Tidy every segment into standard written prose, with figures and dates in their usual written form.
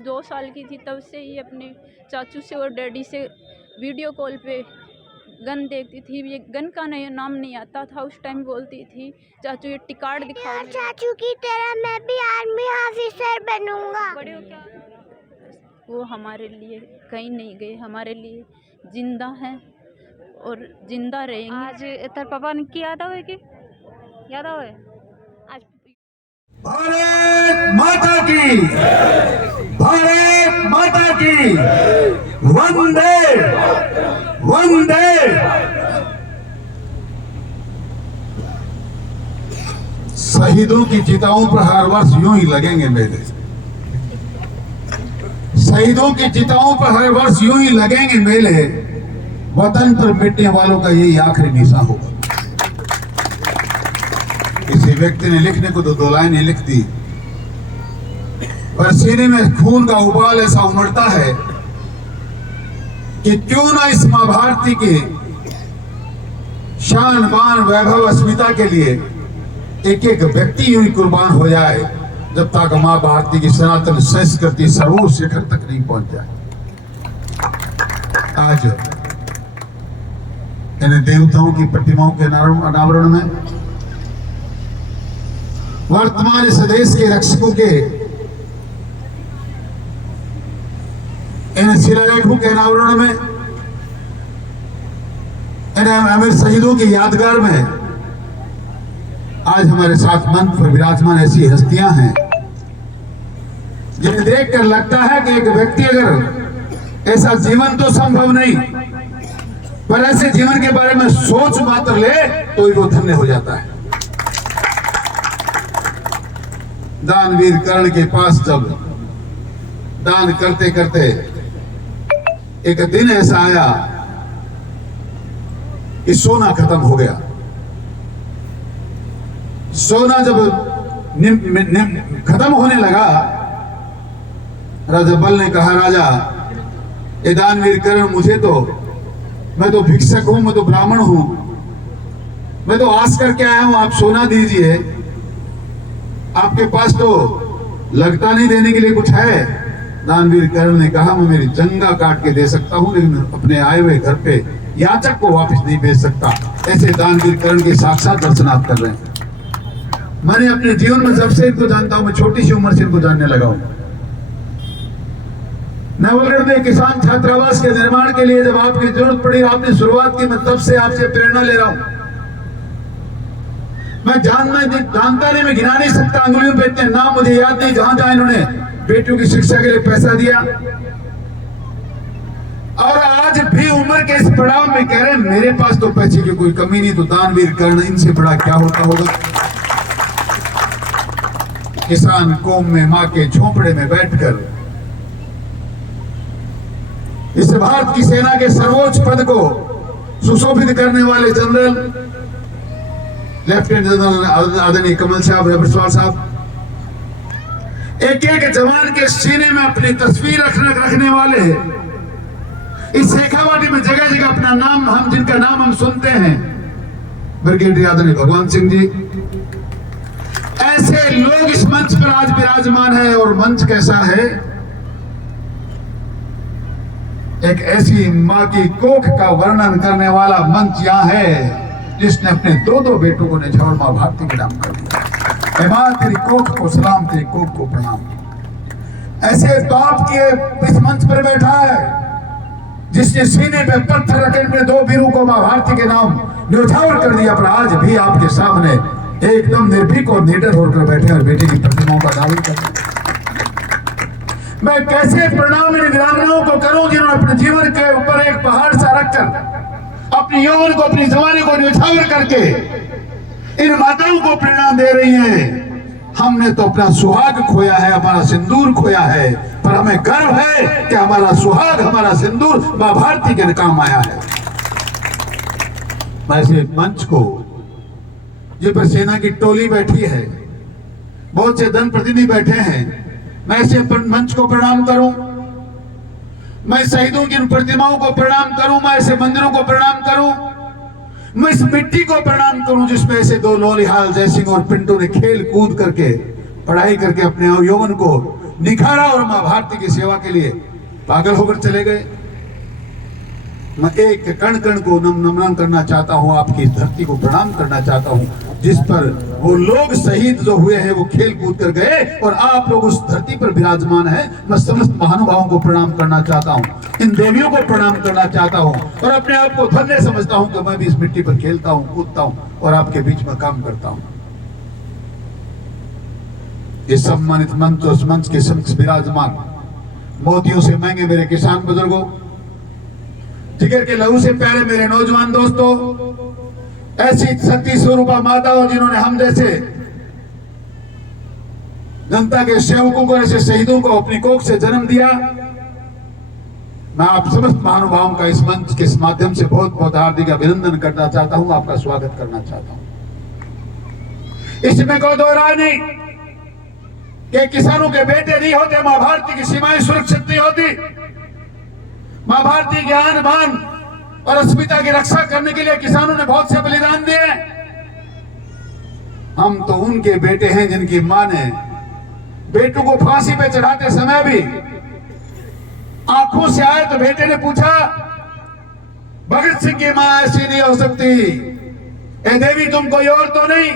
2 साल की थी तब से ही अपने चाचू से और डैडी से वीडियो कॉल पे गन देखती थी। ये गन का नाम नहीं आता था उस टाइम। बोलती थी चाचू ये टिकाड़ दिखाओ। चाचू की तरह मैं भी आर्मी ऑफिसर बनूंगा। बड़े हो क्या? वो हमारे लिए कहीं नहीं गए, हमारे लिए जिंदा हैं और जिंदा रहेंगे। आज तेरे पापा ने की याद आवे कि याद आवे आज। भारत माता की, भारत माता की, वंदे वंदे। शहीदों की चिताओं पर हर वर्ष यूं ही लगेंगे मेले। शहीदों की चिताओं पर हर वर्ष यूं ही लगेंगे मेले। वतन पर मिटने वालों का यही आखिरी निशान होगा। किसी व्यक्ति ने लिखने को तो 2 लाइनें लिख दी, पर सीने में खून का उबाल ऐसा उमड़ता है कि क्यों ना इस मां भारती के शान बान वैभव अस्मिता के लिए एक एक व्यक्ति यूं ही कुर्बान हो जाए जब तक मां भारती की सनातन संस्कृति सर्वोच्च शिखर तक नहीं पहुंच जाए। आज इन देवताओं की प्रतिमाओं के अनावरण में वर्तमान इस देश के रक्षकों के इन शिलालेखों के अनावरण में, इन अमर शहीदों की यादगार में आज हमारे साथ मंच पर विराजमान ऐसी हस्तियां हैं जिन्हें देखकर लगता है कि एक व्यक्ति अगर ऐसा जीवन तो संभव नहीं, पर ऐसे जीवन के बारे में सोच मात्र ले तो वो धन्य हो जाता है। दानवीर कर्ण के पास जब दान करते करते एक दिन ऐसा आया कि सोना खत्म हो गया। सोना जब खत्म होने लगा, राजा बल ने कहा, राजा ये दानवीर कर्ण, मुझे तो, मैं तो भिक्षक हूं, मैं तो ब्राह्मण हूं, मैं तो आस करके आया हूं, आप सोना दीजिए। आपके पास तो लगता नहीं देने के लिए कुछ है। दानवीर कर्ण ने कहा, मैं मेरी जंगा काट के दे सकता हूं, लेकिन अपने आए हुए घर पे याचक को वापस नहीं भेज सकता। ऐसे दानवीर कर्ण के साक्षात दर्शन आप कर रहे हैं। मैंने अपने जीवन में जब से इनको जानता हूं, मैं छोटी सी उम्र से इनको जानने लगा हूं। नवलगढ़ में किसान छात्रावास के निर्माण के लिए जब आपकी जरूरत पड़ी, आपने शुरुआत की, मैं तब से आपसे प्रेरणा ले रहा हूं। मैं जानता नहीं, मैं गिना नहीं सकता, अंगुलियों पे इतने नाम मुझे याद नहीं जहां जहां इन्होंने बेटियों की शिक्षा के लिए पैसा दिया। और आज भी उम्र के इस पड़ाव में कह रहे हैं मेरे पास तो पैसे की कोई कमी नहीं, तो दानवीर कर्ण इनसे बड़ा क्या होता होगा। किसान कौम में मां के झोंपड़े में बैठकर इस भारत की सेना के सर्वोच्च पद को सुशोभित करने वाले जनरल लेफ्टिनेंट जनरल आदरणीय कमल साहब, एक एक जवान के सीने में अपनी तस्वीर रखने वाले, इस शेखावाटी में जगह जगह अपना नाम, हम जिनका नाम हम सुनते हैं, ब्रिगेडियर आदरणीय भगवान सिंह जी, ऐसे लोग इस मंच पर आज विराजमान है। और मंच कैसा है? एक ऐसी मां की कोख का वर्णन करने वाला मंच यहां है जिसने अपने 2 बेटों को निछावर मां भारती के नाम कर दिया। मां तेरी कोख को सलाम, तेरी कोख को प्रणाम। ऐसे बाप के इस मंच पर बैठा है जिसने सीने पे पत्थर रखे अपने 2 वीरों को मां भारती के नाम न्यौछावर कर दिया, पर आज भी आपके सामने एकदम निर्भीक और निडर होकर बैठे और बेटे की प्रतिमाओं का दावी करते। मैं कैसे प्रणाम इन वीरांगनाओं को करूं जिन्होंने अपने जीवन के ऊपर एक पहाड़ सा रखकर अपनी यौवन को, अपनी जवानी को न्यौछावर करके इन माताओं को प्रेरणा दे रही हैं। हमने तो अपना सुहाग खोया है, हमारा सिंदूर खोया है, पर हमें गर्व है कि हमारा सुहाग, हमारा सिंदूर मां भारती के काम आया है। ऐसे मंच को जिस पर सेना की टोली बैठी है, बहुत से जनप्रतिनिधि बैठे हैं, मैं ऐसे मंच को प्रणाम करूं, मैं शहीदों की प्रतिमाओं को प्रणाम करूं, मैं ऐसे मंदिरों को प्रणाम करूं, मैं इस मिट्टी को प्रणाम करूं जिसमें ऐसे 2 लोलिहाल जयसिंह और पिंटू ने खेल कूद करके, पढ़ाई करके अपने यौवन को निखारा और मां भारती की सेवा के लिए पागल होकर चले गए। मैं एक कण कण को नमन करना चाहता हूं, आपकी धरती को प्रणाम करना चाहता हूं, जिस पर वो लोग शहीद जो हुए हैं वो खेल कूद कर गए और आप लोग उस धरती पर विराजमान हैं। मैं समस्त महानुभावों को प्रणाम करना चाहता हूं, इन देवियों को प्रणाम करना चाहता हूं और अपने आप को धन्य समझता हूं कि मैं भी इस मिट्टी पर खेलता हूं, कूदता हूं और आपके बीच में काम करता हूं। इस सम्मानित मंच और मंच के समक्ष विराजमान मोतियों से महंगे मेरे किसान बुजुर्गों, जिगर के लहू से प्यारे मेरे नौजवान दोस्तों, ऐसी शक्ति स्वरूपा माताओं जिन्होंने हम जैसे जनता के सेवकों को, ऐसे शहीदों को अपनी कोख से जन्म दिया, मैं आप समस्त महानुभावों का इस मंच के माध्यम से बहुत बहुत हार्दिक अभिनंदन करना चाहता हूं, आपका स्वागत करना चाहता हूं। इसमें कोई दो राय नहीं कि किसानों के बेटे नहीं होते, मां भारती की सीमाएं सुरक्षित नहीं होती। मां भारती के आन बान और अस्मिता की रक्षा करने के लिए किसानों ने बहुत से बलिदान दिए। हम तो उनके बेटे हैं जिनकी मां ने बेटों को फांसी पे चढ़ाते समय भी आंखों से आए तो बेटे ने पूछा, भगत सिंह की मां ऐसी नहीं हो सकती, ए देवी तुम कोई और तो नहीं,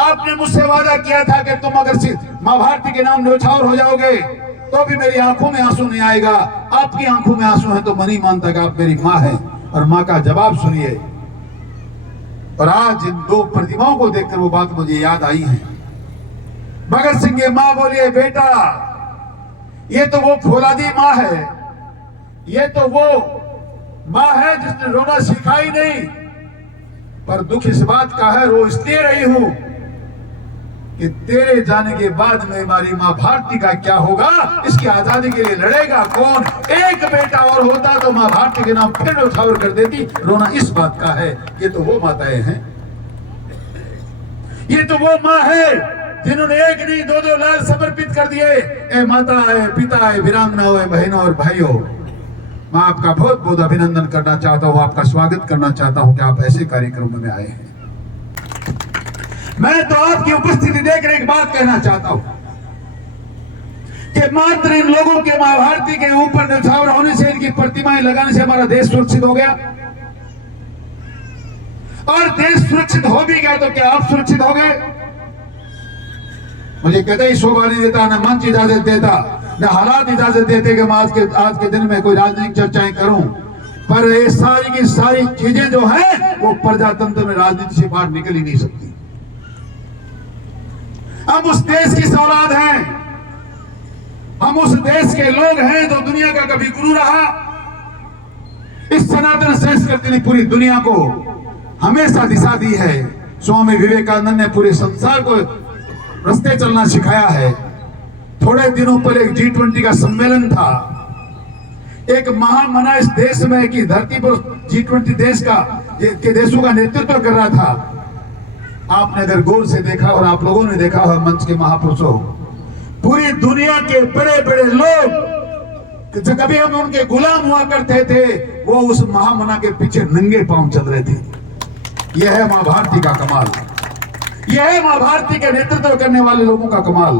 आपने मुझसे वादा किया था कि तुम अगर मां भारती के नाम न्यौछावर हो जाओगे तो भी मेरी आंखों में आंसू नहीं आएगा। आपकी आंखों में आंसू है तो मैं नहीं मानता कि आप मेरी मां हैं। और मां का जवाब सुनिए। और आज इन दो प्रतिमाओं को देखकर वो बात मुझे याद आई है। भगत सिंह की मां बोलिए, बेटा ये तो वो फौलादी मां है, ये तो वो मां है जिसने रोना सीखा ही नहीं। पर दुख इस बात का है, रो इसलिए रही हूं कि तेरे जाने के बाद में हमारी मां भारती का क्या होगा, इसकी आजादी के लिए लड़ेगा कौन। एक बेटा और होता तो मां भारती के नाम फिर न्यौछावर कर देती। रोना इस बात का है, ये तो वो माताएं हैं, ये तो वो मां है जिन्होंने एक नहीं दो दो लाल समर्पित कर दिए। ए माता है, पिता है, वीरांगनाओं है, बहनों और भाइयों, मैं आपका बहुत बहुत अभिनंदन करना चाहता हूं, आपका स्वागत करना चाहता हूं कि आप ऐसे कार्यक्रम में आए हैं। मैं तो आपकी उपस्थिति देखकर एक बात कहना चाहता हूं कि मात्र इन लोगों के मां भारती के ऊपर न्यौछावर होने से, इनकी प्रतिमाएं लगाने से हमारा देश सुरक्षित हो गया। और देश सुरक्षित हो भी गया तो क्या आप सुरक्षित हो गए? मुझे कहते ही शोभा नहीं देता, न मंच इजाजत देता, न हालात इजाजत देते कि मैं आज के दिन में कोई राजनीतिक चर्चाएं करूं। पर ये सारी की सारी चीजें जो हैं वो प्रजातंत्र में राजनीति से बाहर निकल ही नहीं सकती। हम उस देश की औलाद हैं, हम उस देश के लोग हैं जो दुनिया का कभी गुरु रहा। इस सनातन संस्कृति ने पूरी दुनिया को हमेशा दिशा दी है। स्वामी विवेकानंद ने पूरे संसार को रास्ते चलना सिखाया है। थोड़े दिनों पहले एक G20 का सम्मेलन था, एक महामना इस देश में की धरती पर G20 देश के देशों का नेतृत्व कर रहा था। आपने अगर गौर से देखा और आप लोगों ने देखा है, मंच के महापुरुषों, पूरी दुनिया के बड़े बड़े लोग जो कभी हम उनके गुलाम हुआ करते थे, वो उस महामना के पीछे नंगे पांव चल रहे थे। यह है मां भारती का कमाल, यह है मां भारती के नेतृत्व करने वाले लोगों का कमाल।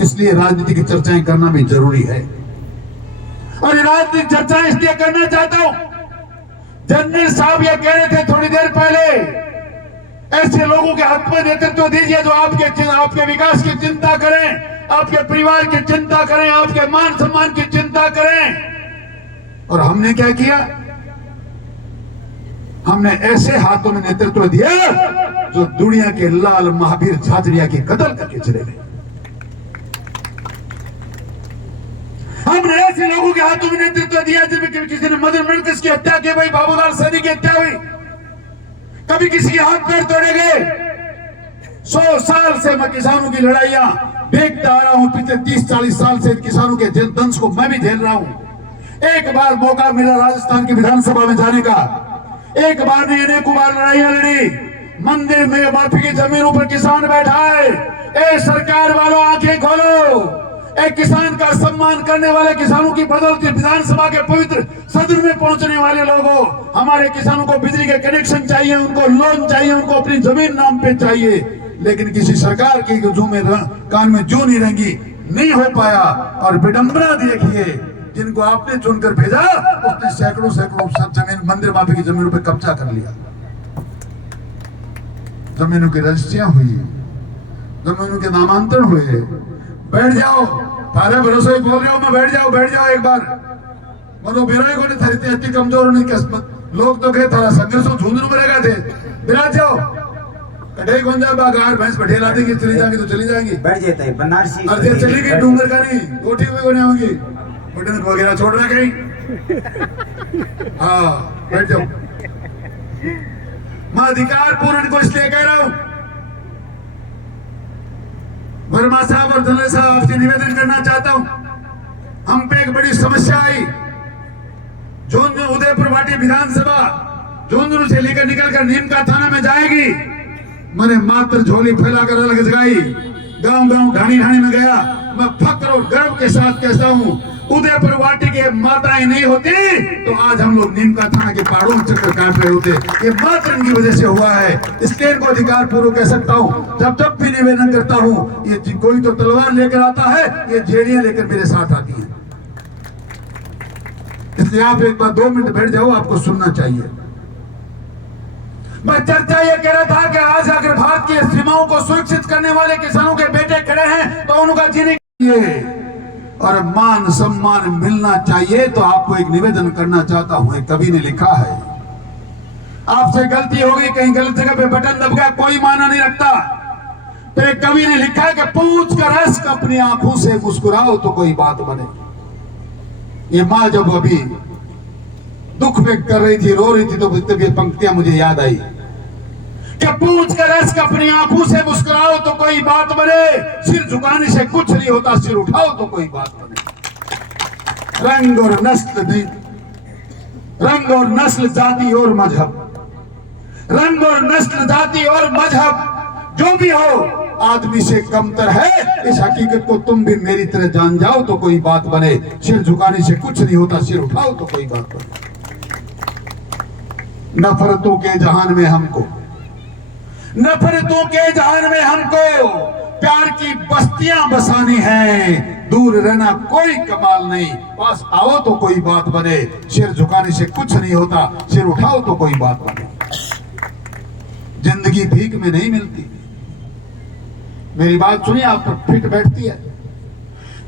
इसलिए राजनीति की चर्चाएं करना भी जरूरी है। और ये राजनीतिक चर्चाएं इसलिए करना चाहता हूं, जनरल साहब ये कह रहे थे थोड़ी देर पहले, ऐसे लोगों के हक में नेतृत्व दीजिए जो आपके विकास की चिंता करें, आपके परिवार की चिंता करें, आपके मान सम्मान की चिंता करें। और हमने क्या किया? हमने ऐसे हाथों में नेतृत्व दिया जो दुनिया के लाल महावीर झाझड़िया की कत्ल करके चले गए। हमने ऐसे लोगों के हाथों में नेतृत्व दिया जिनमें किसी ने मदर मरकज की हत्या की, भाई बाबूलाल सैनी की हत्या हुई, कभी किसी के हाथ पैर तोड़े गए। 100 साल से मैं किसानों की लड़ाइयां देखता आ रहा हूं, पिछले 30-40 साल से किसानों के दंश को मैं भी झेल रहा हूं। एक बार मौका मिला राजस्थान की विधानसभा में जाने का, एक बार नहीं अनेक बार लड़ाइयां लड़ी। मंदिर में माफी की जमीनों पर किसान बैठा है। ए सरकार वालों आंखें खोलो, एक किसान का सम्मान करने वाले, किसानों की बदौलत विधानसभा के पवित्र सदन में पहुंचने वाले लोगों, हमारे किसानों को बिजली के कनेक्शन चाहिए, उनको लोन चाहिए, उनको अपनी जमीन नाम पे चाहिए। लेकिन किसी सरकार की जू में कान में जू नहीं रहेंगी, नहीं हो पाया। और विडंबना देखिए, जिनको आपने चुनकर भेजा उसने सैकड़ों सब जमीन, मंदिर माफी की जमीनों पर कब्जा कर लिया। जमीनों की रजिस्ट्रियां हुई, जमीनों के नामांतरण हुए। बैठ जाओ, तारे भरोसे ही बोल रहा हूं मैं, बैठ जाओ एक बार। मनो बिराई को नहीं थी इतनी कमजोर होने की किस्मत। लोग तो कहे थारा संघर्ष झुंझुनू में रहेगा थे। बिराज जाओ, कटे कौन जाए बागार भैंस बैठे ला देंगे, चली जाएंगी तो चली जाएंगी। बैठ जाता है बनारसी। और चली गई डूंगर का नहीं, कोठी हुई को नहीं होंगी, बटन वगैरह छोड़ रहा कहीं। हाँ बैठ जाओ। मैं अधिकार पूर्ण को इसलिए कह रहा हूं, वर्मा साहब और धनले साहब आपसे निवेदन करना चाहता हूं। हम पे एक बड़ी समस्या आई, झुंझुनू उदयपुर वाटी विधानसभा झुंझुनू से लेकर निकलकर नीम का थाना में जाएगी। मैंने मात्र झोली फैलाकर अलग जगाई, गांव ढाणी में गया। मैं फक्र और गर्व के साथ कहता हूं, उदयपुर वाटी के माताएं नहीं होती तो आज हम लोग नीम का थाना के पहाड़ों में चक्कर काट रहे होते। ये मात्र इनकी वजह से हुआ है, इसलिए इनको अधिकार पूर्वक कह सकता हूं। जब भी निवेदन करता हूं, ये कोई तो तलवार लेकर आता है, ये जेड़ियां लेकर मेरे साथ आती है। इसलिए आप एक बार 2 मिनट बैठ जाओ, आपको सुनना चाहिए। मैं चर्चा ये कह रहा था कि आज अगर भारत की सीमाओं को सुरक्षित करने वाले किसानों के बेटे खड़े हैं तो उनका जीने और मान सम्मान मिलना चाहिए। तो आपको एक निवेदन करना चाहता हूं, एक कवि ने लिखा है, आपसे गलती होगी, कहीं गलत जगह पे बटन दब गया, कोई माना नहीं रखता। तो एक कवि ने लिखा है कि पूछ कर हंस अपनी आंखों से मुस्कुराओ तो कोई बात बने। ये माँ जब अभी दुख व्यक्त कर रही थी, रो रही थी, तो ये पंक्तियां मुझे याद आई कि पूछ कर हंस अपनी आंखों से मुस्कुराओ तो कोई बात बने, सिर झुकाने से कुछ नहीं होता, सिर उठाओ तो कोई बात बने। रंग और नस्ल, जाति और मजहब, रंग और नस्ल, जाति और मजहब जो भी हो, आदमी से कमतर है, इस हकीकत को तुम भी मेरी तरह जान जाओ तो कोई बात बने। सिर झुकाने से कुछ नहीं होता, सिर उठाओ तो कोई बात बने। नफरतों के जहान में हमको, नफरतों के जहान में हमको प्यार की बस्तियां बसानी हैं। दूर रहना कोई कमाल नहीं, पास आओ तो कोई बात बने। सिर झुकाने से कुछ नहीं होता, सिर उठाओ तो कोई बात बने। जिंदगी भीख में नहीं मिलती, मेरी बात सुनिए, आप पर फिट बैठती है।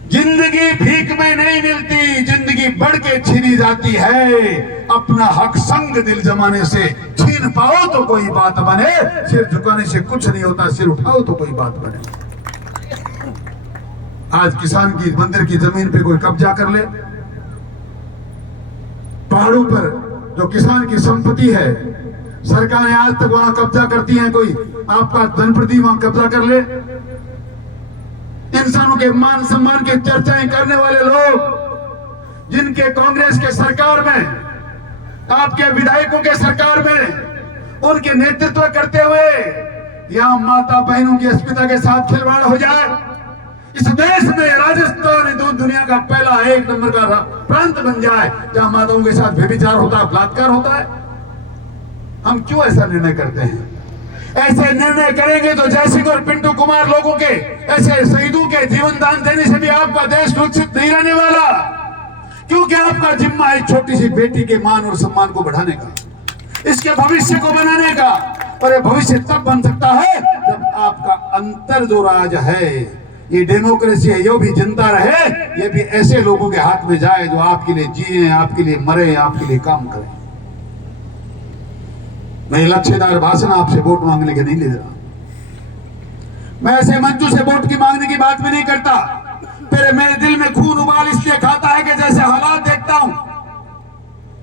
जिंदगी भीख में नहीं मिलती, जिंदगी बढ़ के छीनी जाती है। अपना हक संग दिल जमाने से छीन पाओ तो कोई बात बने। सिर झुकाने से कुछ नहीं होता, सिर उठाओ तो कोई बात बने। आज किसान की मंदिर की जमीन पे कोई कब्जा कर ले, पहाड़ों पर जो किसान की संपत्ति है, सरकारें आज तक वहां कब्जा करती हैं, कोई आपका जनप्रति वहां कब्जा कर ले। इंसानों के मान सम्मान की चर्चाएं करने वाले लोग, जिनके कांग्रेस के सरकार में, आपके विधायकों के सरकार में उनके नेतृत्व करते हुए यहां माता बहनों की अस्मिता के साथ खिलवाड़ हो जाए। इस देश में राजस्थान दुनिया का पहला 1 नंबर का प्रांत बन जाए जहां माताओं के साथ व्यभिचार होता है, बलात्कार होता है। हम क्यों ऐसा निर्णय करते हैं? ऐसे निर्णय करेंगे तो जयसिंह और पिंटू कुमार लोगों के, ऐसे शहीदों के जीवन दान देने से भी आपका देश सुरक्षित नहीं रहने वाला, क्योंकि आपका जिम्मा है छोटी सी बेटी के मान और सम्मान को बढ़ाने का, इसके भविष्य को बनाने का। और ये भविष्य तब बन सकता है जब आपका अंतर जो राज है, ये डेमोक्रेसी है, ये भी जिंदा रहे, ये भी ऐसे लोगों के हाथ में जाए जो आपके लिए जिए, आपके लिए मरे, आपके लिए काम करें। मैं लक्ष्यदार भाषण आपसे वोट मांगने के नहीं ले रहा, मैं ऐसे मंचों से वोट की मांगने की बात भी नहीं करता। मेरे दिल में खून उबाल इसलिए खाता है कि जैसे हालात देखता हूं,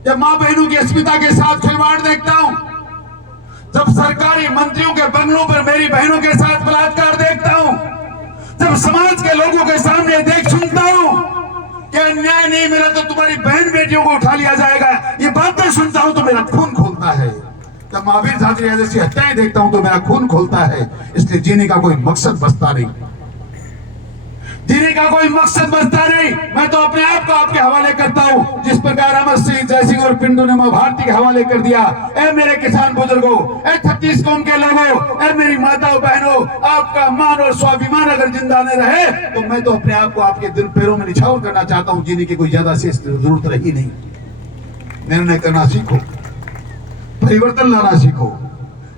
जब मां बहनों की अस्मिता के साथ खिलवाड़ देखता हूं, जब सरकारी मंत्रियों के बंगलों पर मेरी बहनों के साथ बलात्कार देखता हूं, जब समाज के लोगों के सामने देख सुनता हूं कि अन्याय नहीं मिला तो तुम्हारी बहन बेटियों को उठा लिया जाएगा, ये बातें सुनता हूं तो मेरा खून खोलता है। जब महावीर झांसी जैसी हत्याएं देखता हूं तो मेरा खून खोलता है। इसलिए जीने का कोई मकसद बचता नहीं, जीने का कोई मकसद बचता नहीं। मैं तो अपने आप को आपके हवाले करता हूं। जिस प्रकार अमर सिंह, जयसिंह और पिंटू ने मां भारती के हवाले कर दिया। ए मेरे किसान बुजुर्गों, ए 36 कौम के लोगों, ए मेरी माताओं बहनों, आपका मान और स्वाभिमान अगर जिंदा न रहे तो मैं तो अपने आप को आपके दिल पैरों में निछावर करना चाहता हूं। जीने की कोई ज्यादा से जरूरत रही नहीं। निर्णय करना सीखो, परिवर्तन लाना सीखो,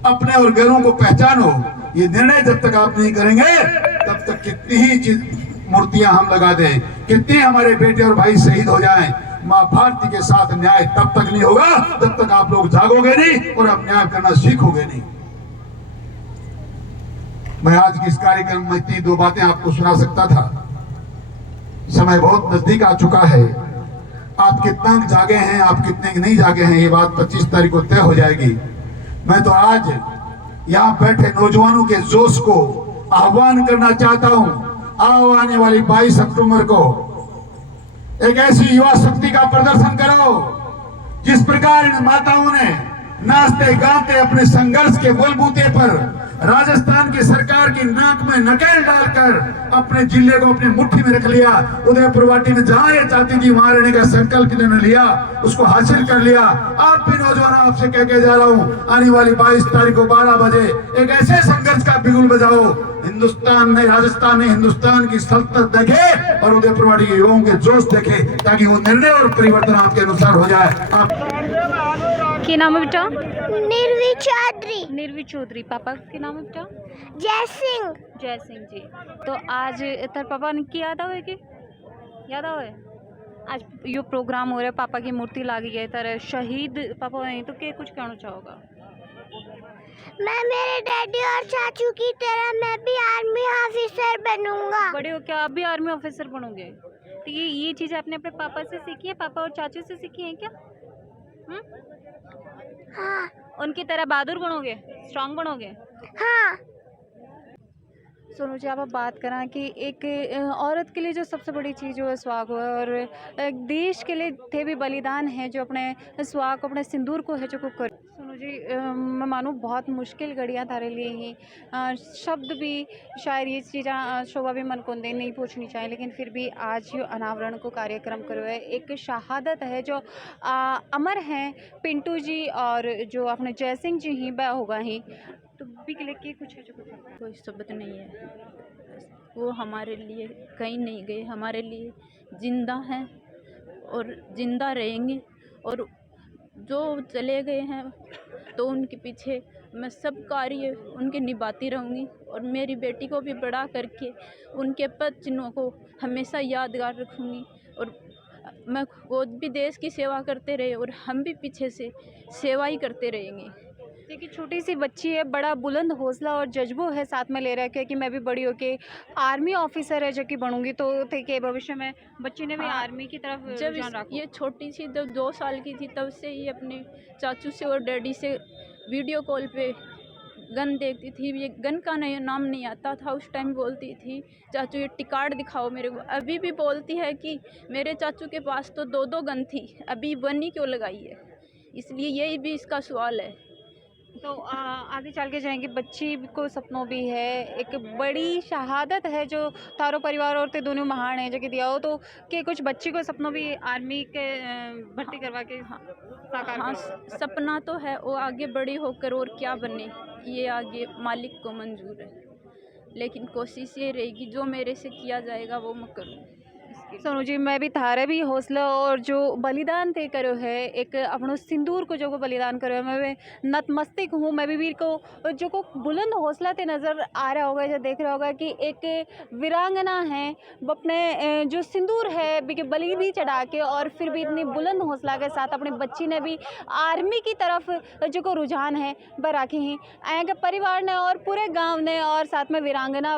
अपने और घरों को पहचानो। ये निर्णय जब तक आप नहीं करेंगे तब तक कितनी ही मूर्तियां हम लगा दें, कितने हमारे बेटे और भाई शहीद हो जाएं, मां भारती के साथ न्याय तब तक नहीं होगा जब तक आप लोग जागोगे नहीं और अब न्याय करना सीखोगे नहीं। मैं आज के इस कार्यक्रम में इतनी 2 बातें आपको सुना सकता था। समय बहुत नजदीक आ चुका है। आप कितना जागे हैं, आप कितने नहीं जागे हैं, ये बात 25 तारीख को तय हो जाएगी। मैं तो आज यहाँ बैठे नौजवानों के जोश को आह्वान करना चाहता हूँ। आओ आने वाली 22 अक्टूबर को एक ऐसी युवा शक्ति का प्रदर्शन करो जिस प्रकार इन माताओं ने नाचते गाते अपने संघर्ष के बलबूते पर राजस्थान की सरकार की नाक में नकेल डालकर अपने जिले को अपनी मुट्ठी में रख लिया। उदयपुर वाटी में जहां ये चाहती थी वहां रहने का संकल्प इन्होंने लिया, उसको हासिल कर लिया। आप भी नौजवान, आपसे कह के जा रहा हूं, आने वाली 22 तारीख को 12 बजे एक ऐसे संघर्ष का बिगुल बजाओ, हिंदुस्तान ने, राजस्थान ने हिंदुस्तान की सल्तनत देखे और उदयपुर वाटी के युवाओं के जोश देखे, ताकि वो निर्णय और परिवर्तन आपके अनुसार हो जाए। क्या नाम है बेटा? निर्वी चौधरी। निर्वी चौधरी। पापा के नाम है बेटा? जय सिंह। जय सिंह जी। तो आज तेरे पापा ने की याद आवे कि याद आवे आज यो प्रोग्राम हो रहा है, पापा की मूर्ति लागी गई तरह शहीद पापा नहीं तो के कुछ कहना चाहोगा? मैं मेरे डैडी और चाचू की तरह मैं भी आर्मी ऑफिसर बनूंगा। बड़े हो क्या आप भी आर्मी ऑफिसर बनोगे? तो ये चीज़ आपने अपने पापा से सीखी है, पापा और चाचू से सीखी है क्या? हाँ। उनकी तरह बहादुर बनोगे, स्ट्रांग बनोगे? हाँ। सोनू जी, आप बात करें कि एक औरत के लिए जो सबसे बड़ी चीज़ जो है सुहाग हो, और एक देश के लिए थे भी बलिदान है जो अपने सुहाग को, अपने सिंदूर को है जो कर। सोनू जी, मैं मानूँ बहुत मुश्किल घड़ियाँ तारे लिए ही शब्द भी शायद ये चीज़ें शोभा भी मन को नहीं पूछनी चाहिए, लेकिन फिर भी आज जो अनावरण को कार्यक्रम करो है, एक शहादत है जो अमर हैं पिंटू जी और जो अपने जय सिंह जी ही बह होगा ही तो भी के लिए के कुछ है जो कोई शब्द नहीं है। वो हमारे लिए कहीं नहीं गए, हमारे लिए जिंदा हैं और जिंदा रहेंगे। और जो चले गए हैं तो उनके पीछे मैं सब कार्य उनके निभाती रहूँगी और मेरी बेटी को भी बड़ा करके उनके पद चिन्हों को हमेशा यादगार रखूँगी। और मैं वो भी देश की सेवा करते रहे और हम भी पीछे से सेवा ही करते रहेंगे। देखिए, छोटी सी बच्ची है, बड़ा बुलंद हौसला और जज्बो है साथ में ले रहा है कि मैं भी बड़ी होके आर्मी ऑफिसर है जो कि बनूंगी। तो थे कि भविष्य में बच्ची ने भी आर्मी की तरफ जब रुझान रखा। ये छोटी सी जब 2 साल की थी तब से ही अपने चाचू से और डैडी से वीडियो कॉल पे गन देखती थी। ये गन का नाम नहीं आता था उस टाइम। बोलती थी चाचू ये टिकाट दिखाओ मेरे को। अभी भी बोलती है कि मेरे चाचू के पास तो 2-2 गन थी, अभी 1 ही क्यों लगाई है। इसलिए यही भी इसका सवाल है। तो आगे चल के जाएंगे, बच्ची को सपनों भी है, एक बड़ी शहादत है जो तारो परिवार और ते दोनों महान है जो कि दिया हो। तो कि कुछ बच्ची को सपनों भी आर्मी के भर्ती करवा के साकार हाँ, सपना तो है, वो आगे बड़ी होकर और क्या बने ये आगे मालिक को मंजूर है। लेकिन कोशिश ये रहेगी जो मेरे से किया जाएगा वो मैं करूँ। सोनू जी, मैं भी थारे भी हौसला और जो बलिदान थे करो है, एक अपनों सिंदूर को जो को बलिदान करो है, मैं नतमस्तक हूँ। मैं भी वीर को जो को बुलंद हौसला थे नज़र आ रहा होगा, जो देख रहा होगा कि एक वीरांगना है वो अपने जो सिंदूर है भी बलि भी चढ़ा के और फिर भी इतनी बुलंद हौसला के साथ अपनी बच्ची ने भी आर्मी की तरफ जो को रुझान है वह राखी ही आएगा परिवार ने और पूरे गाँव ने, और साथ में वीरांगना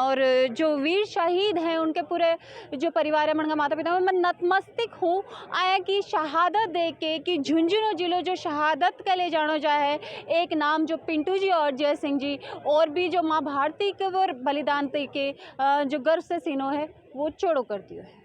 और जो वीर शहीद हैं उनके पूरे जो परिवार है, मनका माता पिता, मैं नतमस्तक हूँ आया कि शहादत दे के कि झुंझुनू जिलो जो शहादत के लिए जानो जाए, एक नाम जो पिंटू जी और जय सिंह जी और भी जो माँ भारती के वो बलिदान के जो गर्व से सीनो है वो चोड़ो कर दियो है।